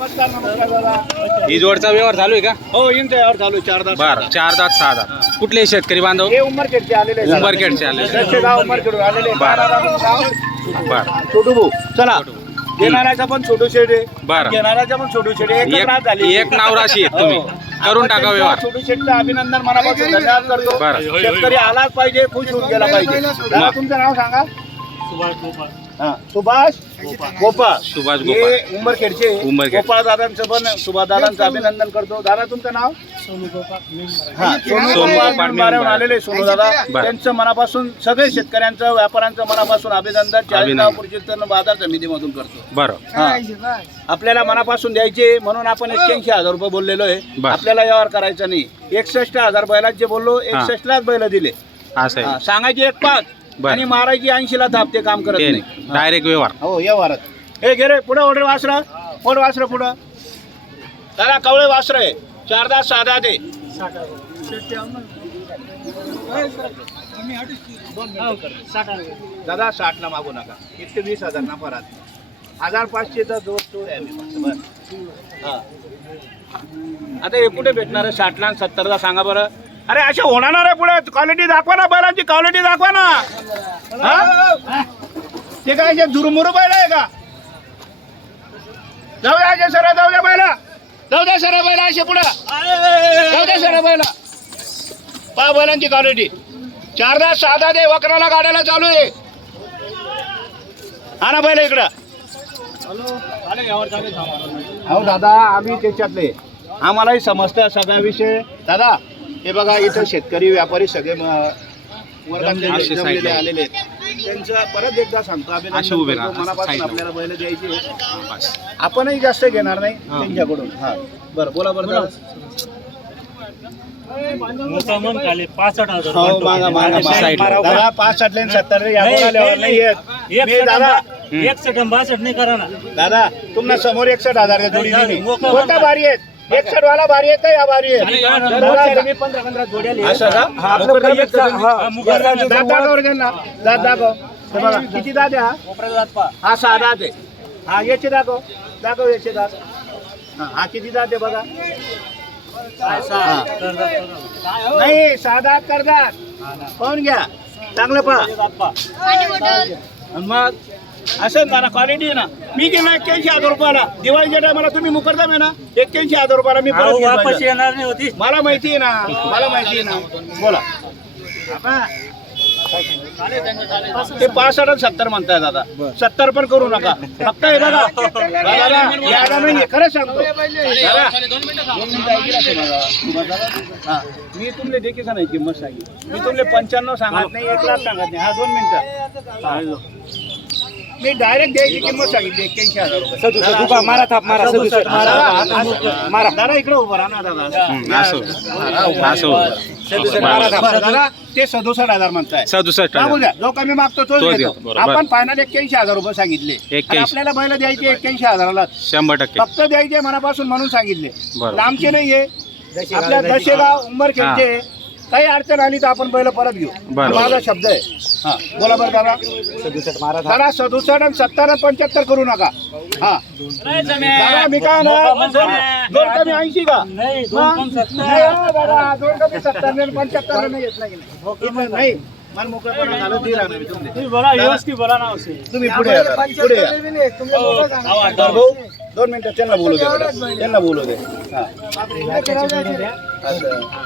नमस्कार नमस्कार दादा. ही जोडचा व्यवहार चालू आहे का? हो इंचा यावर चालू 4 दात. बरं 4 दात 6 दात. कुठले शेतकरी बांधव? हे उंबरखेडचे आलेले आहेत. उंबरखेडचे आलेले. दसचे गाव उंबरखेडून आलेले आहेत. बरं छोटू भाऊ चला घेणाऱ्याचा पण छोटू शेड आहे. बरं. घेणाऱ्याचा पण छोटू शेड आहे. एकच रात झाली. एक नाव राशी आहेत तुम्ही. हो. करून आपण टाका त्यांच्या व्यवहार. छोटू शेडचं अभिनंदन मनापासून धन्यवाद करतो. बरं. शेतकरी आलाच पाहिजे, खुश होऊन गेला पाहिजे. दादा तुमचं नाव सांगा. सुभाष गोपाळ. सुभाष गोपाळ. हे उंबरखेडचे उंबरखेड. गोपाळ दादांचं पण सुभाष दादांचं अभिनंदन करतो. दादा तुमचं नाव? सोनू गोपाळ मारेहून आलेले सोनू दादा. बरं. त्यांचं मनापासून सगळे शेतकऱ्यांचं व्यापाऱ्यांचं मनापासून अभिनंदन चाळीसगाव कृषी बाजार समितीमधून करतो. बरं. आपल्याला मनापासून द्यायचे म्हणून आपण 81,000 रुपये बोललेलो आहे. बरं. आपल्याला व्यवहार करायचा नाही. 61,000 बैलाचे बोललो, 61लाच बैल दिले. असं आहे. सांगायचे 1,5 बरं. आणि मारायची 80ला थाप. ते काम करत नाही. डायरेक्ट व्यवहार. हो व्यवहारात. हे घे रे पुढं ऑर्डर वासरा. ऑर्डर वासरा पुढं. दादा कवळे वासर आहे. 4 दात 6 दात आहे. दादा 60ला मागू नका. 120,000 नफा राहत. 1,500चा जोड आहे आम्ही फक्त. बरं. हा. आता हे कुठे भेटणार आहे? 60ला आणि 70ला सांगा बरं. अरे असे होणार आहे पुढे. क्वालिटी दाखवा ना बैलांची. क्वालिटी दाखवा ना. हा? ते काय झुरमुरू बैल आहे का? जाऊ द्या असे सर. जाऊ द्या बैला. जाऊ द्या सर बैला असे पुढे. जाऊ द्या सर बैला. पहा बैलांची क्वालिटी. 4 दात 6 दात आहे. वक्राला गाड्याला चालू आहे. हा ना बैल इकडं. हो दादा आम्ही त्याच्यातले. आम्हालाही समजतं सगळा विषय. दादा हे बघा इथं शेतकरी व्यापारी सगळे वर्गाचे जमलेले आलेले आहेत. त्यांचं परत एकदा सांगतो अभिनंदन करतो. मनापासून आपल्याला बैल द्यायची. आपणही जास्त घेणार नाही त्यांच्याकडून. हा बरं बोला बरं दादा. खाली 65,000. हो मागा मागा दादा 65 आणि 70 या बोलाल्यावर नाही येत. मी दादा 61 नाही करा ना दादा तुम्हाला समोर 61,000 जोडी दिली. कोणता भारी आहेत? 61 वाला भारी आहे का या भारी आहे? 15 जोड्या. असं का? दात दाखव त्यांना. दात दाखव. हे बघा किती दात आहे? हा 6 दात आहे. हा याचे दाखव. दाखव याचे दात. हा किती दात आहे बघा. नाही 6 दात करतात. पाहून घ्या चांगलं पहा. मग असं ना क्वालिटी आहे ना. मी गेलो 81,000 रुपयाला. दिवाळीच्या टायमाला तुम्ही मुकरदम आहे ना. 81,000 रुपयाला मी परत वापस येणार नाही होती. मला माहिती आहे ना. मला माहिती आहे ना. बोला. ते 65 आणि 70 म्हणताय दादा. 70 पण करू नका. फक्त हे बघा दादा यायला नाही. खरंच सांगतो हा. मी तुमले देखील नाही किंमत सांगितली. मी तुमले 95 सांगत नाही. 1 लाख सांगत नाही. हा 2 मिनिटं. मी डायरेक्ट द्यायची किंमत सांगितली 81,000 रुपये. मारा थाप मारा. मारा दादा इकडे उभा राहा ना दादा. दादा ते 67,000 म्हणताय. 67,000. मागू द्या. जो कमी मागतो तोच तोच घेतो. घेतो. आपण फायनल 81,000 रुपये सांगितले. 81. आपल्याला बैल द्यायचे 81,000ला. 100%. फक्त द्यायचे मनापासून म्हणून सांगितले. बरोबर. लांबचे नाहीये. आपल्या दशेगाव उंबरखेडचे. काही अडचण आली तर आपण बैल परत घेऊ. माझा शब्द आहे. हा बोला बरं दादा. 67 आणि 70 आणि 75 करू नका. हा दादा मी काय ना दोन कमी 80 का? नाही नाही दादा 2 कमी 70 आणि 75 नाही येत नाही. मन मोकळेपणा घालत नाही राहणार मी तुमचे. तुम्ही बोला व्यवस्थित बोला ना. तुम्ही पुढे या दादा, पुढे या. भाऊ 2 मिनिटं त्यांना बोलू दे. त्यांना बोलू दे. हा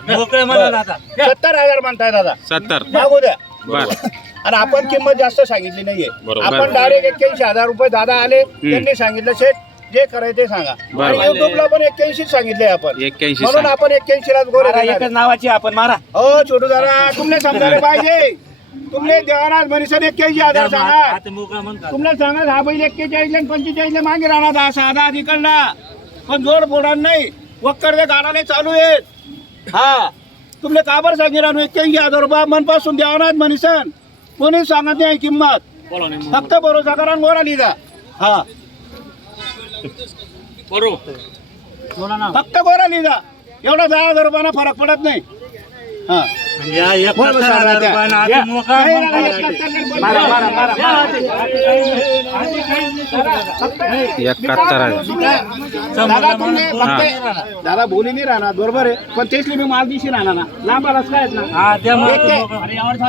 मोकळे म्हणा ना आता. 70,000 म्हणताय दादा. 70. मागू द्या. बरं. आणि आपण किंमत जास्त सांगितली नाहीये. बरोबर. आपण डायरेक्ट 81,000 रुपये दादा आले. त्यांनी सांगितलं शेठ जे करायचं ते सांगा. आणि युट्यूबला पण 81 सांगितले आपण. 81 म्हणून आपण 81लाच गोरे नावाची आपण मारा. हो छोटू दादा तुमने समजायला पाहिजे. तुमने देवानाथ मनीषाने 81,000 सांगा. आता मोकळा म्हणता. तुम्हाला सांगा हा बैल 41 आणि 45 मागे राहणार. हा 6 दात इकडला पण जोड बोडणार नाही. वक्कर ते गाडाने चालू आहेत. हा तुमने काबर सांगितलं 81,000 रुपये मनपासून देवानाथ मनीषन. कोणी सांगत नाही किंमत. फक्त भरोसा करा गोरा लिहा. हा फक्त गोरा लिहा. एवढा 10,000 रुपयाला फरक पडत नाही. हा या एक बोल बस, 70,000 रुपयानं आधी या. मोकळा नाही, मन नाही, काढायचे. 71 नाही, मारा, मारा, मारा, मारा. दादा तुम्ही फक्त दादा बोली नाही राहणार बरोबर आहे पण तेचली मी माल दिशी राहणार ना लांब आलाच काय आहेत ना हा, द्या मग. एक ते.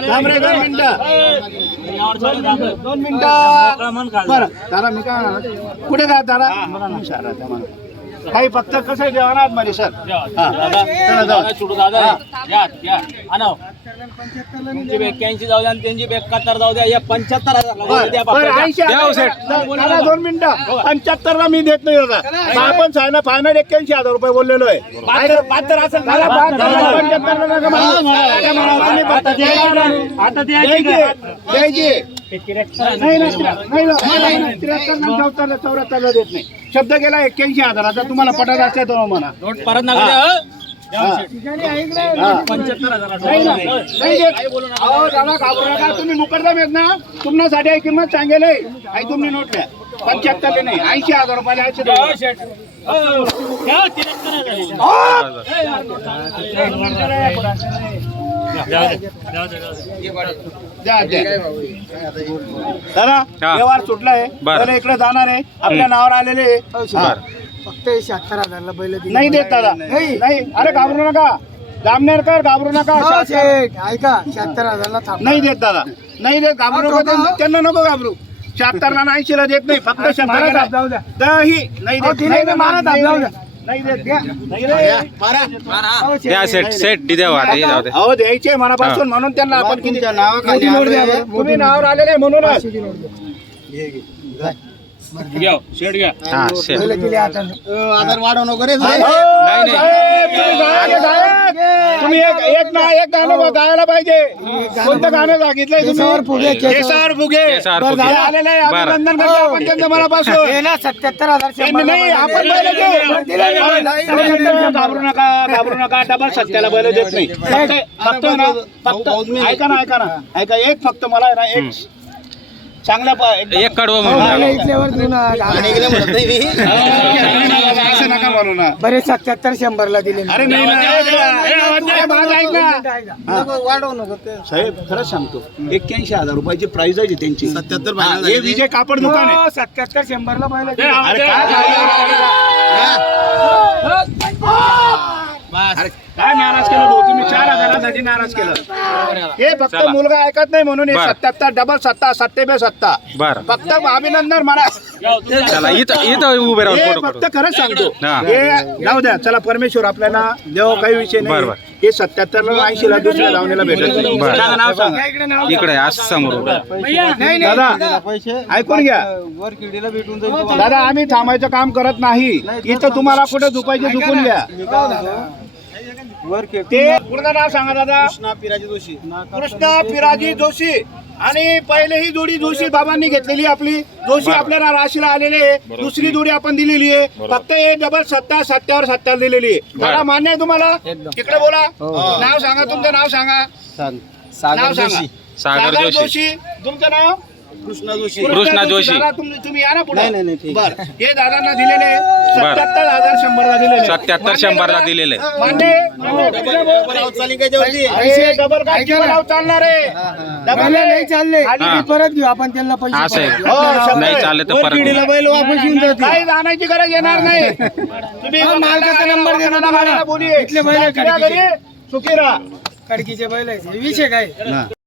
थांब रे, 2 मिनिटं 2 मिनिटं मोकळा मन काढ. बरं दादा मी काय म्हणणार, कुठे जात दादा हुशार आहे त्या माणसाला. काही फक्त कसं जेवणार मध्ये सर हा चला जाऊ. तुमची 81 जाऊ द्या आणि त्यांची 71 जाऊ द्या. या 75,000 द्या बरं, बाप्पा. 80 द्या हो, सेठ. दादा 2 मिनिटं 75 ला मी देत नाही दादा आपण फायनल 81,000 रुपये बोललेलो आहे 72 असेल दादा 75 ला नका म्हणू. तुम्ही आता द्यायची नाही. आता द्यायची द्यायची का? द्यायची नाही ना, नाही ना, नाही ना, 73 ना 74 ला देत नाही. शब्द गेला 81,000 आता तुम्हाला पटत असते तो म्हणा नोट परत नका द्या, हं? हा. हा. 75,000 नाही ना, नाही देत. अहो दादा घाबरू नका तुम्ही मुकरदम येत ना तुमच्यासाठी आहे किंमत सांगेल आई तुम्ही नोट द्या 75 नाही 80,000 रुपयाला 80 द्या, द्या. हं, शेठ. हो. द्या, 73,000. द्या, द्या, द्या, द्या. द्या, दादा हा. व्यवहार सुटलाय बरं. पहिले इकडे जाणार आहे आपल्या नावावर आलेले आहे. हा. फक्त 76,000 ला बैल दिले. नाही देत दादा नाही अरे घाबरू नका जामनेरकर घाबरू नका हो, शेठ, ऐका 76,000 ला थांब. नाही देत दादा नाही देत घाबरू नका त्यांना नको घाबरू 76 ला 80 ला देत नाही फक्त 100 मारा ला दाब, जाऊ द्या. दही नाही हो, देत दिले नाही ना, मारा दाब, जाऊ द्या. नाही देत नाही रे हो, शेठ. द्या सेट सेट द्या वाटे जाऊ दे अहो द्यायचे मनापासून म्हणून त्यांना आपण किती मोठी नोट द्या बरं, मोठी तुम्ही नोट. नावावर आलेले म्हणूनच पाचशेची नोट द्या. घ्या, शेठ घ्या. हा शेट बैल दिले आता. आधार वाढव नको रे नाही. तुम्ही एक गाणं गायला पाहिजे कोणतं गाणं सांगितलंय केसावर फुगे, तुम्ही केसावर फुगे केसावर बरं, फुगे. झालं, आलेलं आहे बरं. अभिनंदन करतो आपण त्यांचं मनापासून हे ना 77,000 त्यांनी नाही आपण बैल देऊ. घाबरू नका डबल सत्याला बैल देत नाही फक्त ना फक्त ऐका ना ऐका एक फक्त मला आहे ना एक चांगला एक कडवं बैल म्हणून इथल्यावर देऊ ना. असं नका म्हणू ना बरे 77-100 ला दिले. अरे नाही ना माझं ऐक ना ऐका. साहेब खरंच सांगतो 81,000 रुपयाची प्राइस आहे त्यांची 77 हे विजय कापड दुकान आहे हो, 77-100 ला बैल दिले. अरे अरे काय नाराज केलं भाऊ तुम्ही 4,000साठी नाराज केलं हे फक्त मुलगा ऐकत नाही म्हणून हे बरं. 77 डबल 7 बर फक्त अभिनंदन मला चला इथं इथं उभे राहून हे फोटो फक्त काढू खरंच सांगतो हा. हे जाऊ द्या चला परमेश्वर आपल्याला देव काही विषय बरं, नाही बरं. हे 77 ला 80 ला दुसऱ्या धावणीला भेटत नाही. बरं. सांगा नाव सांगा या इकडे नाव. इकडे असं समोर उभं राहा. नाही, नाही. दादा ऐकून घ्या दादा आम्ही थांबायचं काम करत नाही इथं तुम्हाला कुठे झुकायचे झुकून घ्या हो, दादा. ते पूर्ण नाव सांगा दादा कृष्णा पिराजी जोशी आणि पहिले ही जोडी जोशी बाबांनी घेतलेली आपली जोशी आपल्याला राशीला आलेले आहे दुसरी जोडी आपण दिलेली आहे फक्त हे डबल 70 दिलेली आहे दादा मान्य आहे तुम्हाला तिकडे बोला नाव सांगा तुमचं नाव सांगा नाव सांगा सागर जोशी तुमचं नाव कृष्णा जोशी. कृष्णा जोशी. दादा, तुम्ही या ना पुढे बरं हे दादांना दिलेले 77,100 ला दिलेले 77-100 ला दिलेले मान्य डबल काय नाव चालणार आहे डबल बैल नाही चालले. खाली हा. परत घेऊ आपण त्यांना पैसे असं आहे. परत. हो, शंभर. नाही चालले तर परत बैल वापस येऊन जातील. काही जाण्याची गरज येणार नाही तुम्ही हा, मालकाचा नंबर देतो तुम्हाला. बोलिये इथले बैल घरी सुखी राहा कडकीचे बैल आहेत. विषय काय